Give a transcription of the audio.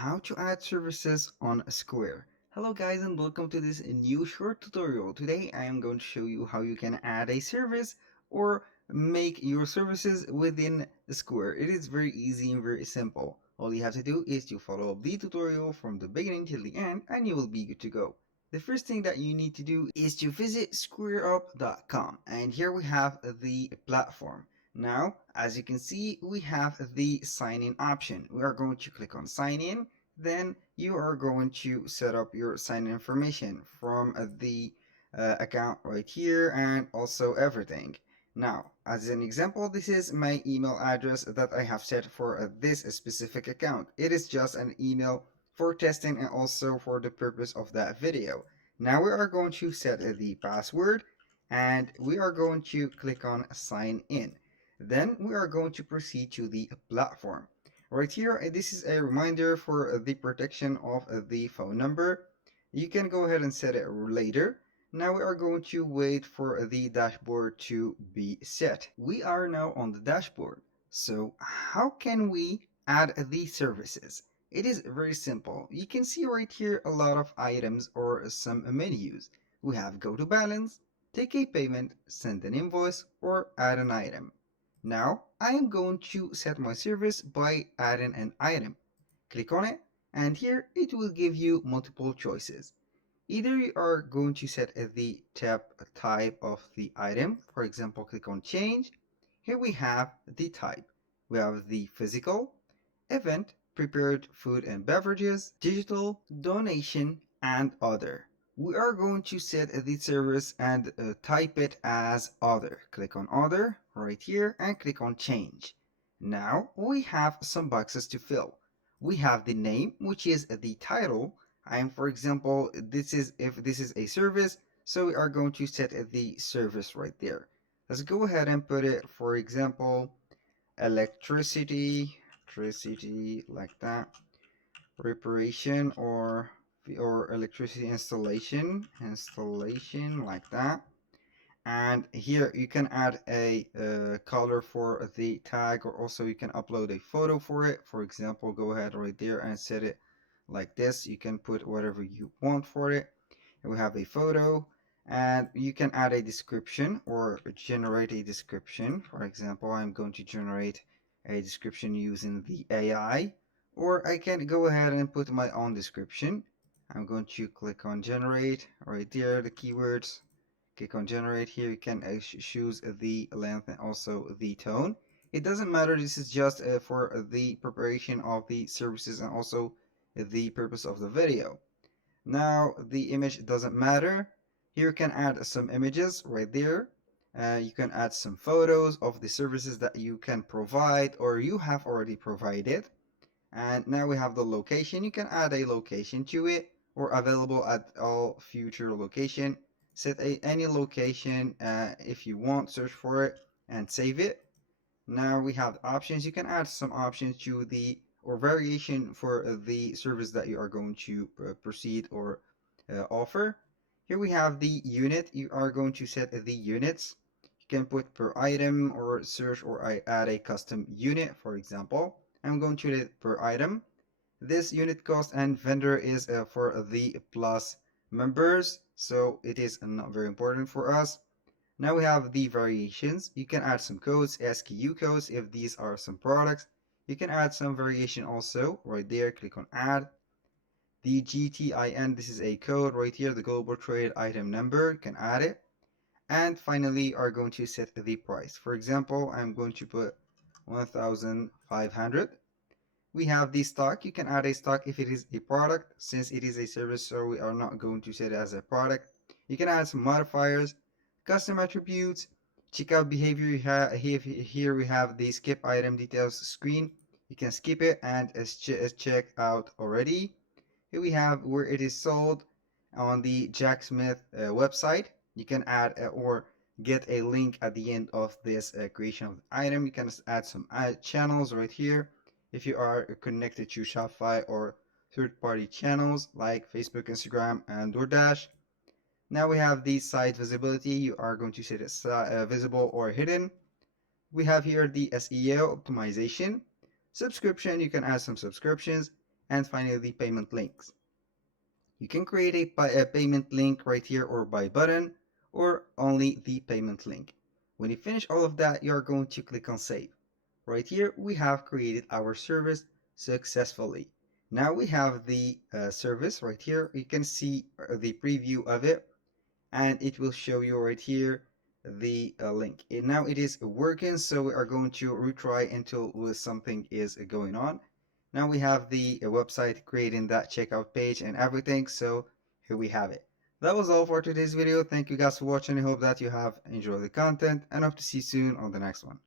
how to add services on Square. Hello guys and welcome to this new short tutorial. Today I am going to show you how you can add a service or make your services within Square. It is very easy and very simple. All you have to do is to follow the tutorial from the beginning till the end and you will be good to go. The first thing that you need to do is to visit squareup.com, and here we have the platform. Now, as you can see, we have the sign in option. We are going to click on sign in. Then you are going to set up your sign in information from the account right here and also everything. Now, as an example, this is my email address that I have set for this specific account. It is just an email for testing and also for the purpose of that video. Now we are going to set the password and we are going to click on sign in. Then we are going to proceed to the platform. Right here, this is a reminder for the protection of the phone number. You can go ahead and set it later. Now we are going to wait for the dashboard to be set. We are now on the dashboard. So how can we add these services? It is very simple. You can see right here a lot of items or some menus. We have go to balance, take a payment, send an invoice, or add an item. Now I am going to set my service by adding an item. Click on it and here it will give you multiple choices. Either you are going to set the type of the item. For example, click on change. Here we have the type. We have the physical, event, prepared food and beverages, digital, donation, and other. We are going to set the service and type it as other. Click on other right here and click on change. Now we have some boxes to fill. We have the name, which is the title. And for example, if this is a service, so we are going to set the service right there. Let's go ahead and put it, for example, electricity like that, reparation or electricity installation like that. And here you can add a color for the tag, or also you can upload a photo for it. For example, go ahead right there and set it like this. You can put whatever you want for it. And we have a photo, and you can add a description or generate a description. For example, I'm going to generate a description using the AI, or I can go ahead and put my own description. I'm going to click on generate right there, the keywords. Click on generate. Here you can choose the length and also the tone. It doesn't matter, this is just for the preparation of the services and also the purpose of the video. Now the image doesn't matter. Here you can add some images right there. You can add some photos of the services that you can provide or you have already provided. And now we have the location. You can add a location to it, or available at all future location. Set any location if you want, search for it and save it. Now we have options. You can add some options to the or variation for the service that you are going to proceed or offer. Here we have the unit. You are going to set the units. You can put per item or search, or I add a custom unit. For example, I'm going to it per item. This unit cost and vendor is for the plus members, so it is not very important for us. Now we have the variations. You can add some codes, SKU codes if these are some products. You can add some variation also right there. Click on add. The GTIN, this is a code right here, the global trade item number. You can add it. And finally are going to set the price. For example, I'm going to put 1,500. We have the stock. You can add a stock if it is a product. Since it is a service, so we are not going to set it as a product. You can add some modifiers, custom attributes, checkout behavior. Here we have the skip item details screen. You can skip it and it's checked out already. Here we have where it is sold on the Jack Smith website. You can add or get a link at the end of this creation of the item. You can add some channels right here if you are connected to Shopify or third-party channels like Facebook, Instagram, and DoorDash. Now we have the site visibility. You are going to set it visible or hidden. We have here the SEO optimization. Subscription, you can add some subscriptions. and finally the payment links. You can create a payment link right here or by button or only the payment link. When you finish all of that, you are going to click on save. Right here, we have created our service successfully. Now we have the service right here. You can see the preview of it, and it will show you right here the link. And now it is working, so we are going to retry until something is going on. Now we have the website creating that checkout page and everything, so here we have it. That was all for today's video. Thank you guys for watching. I hope that you have enjoyed the content and hope to see you soon on the next one.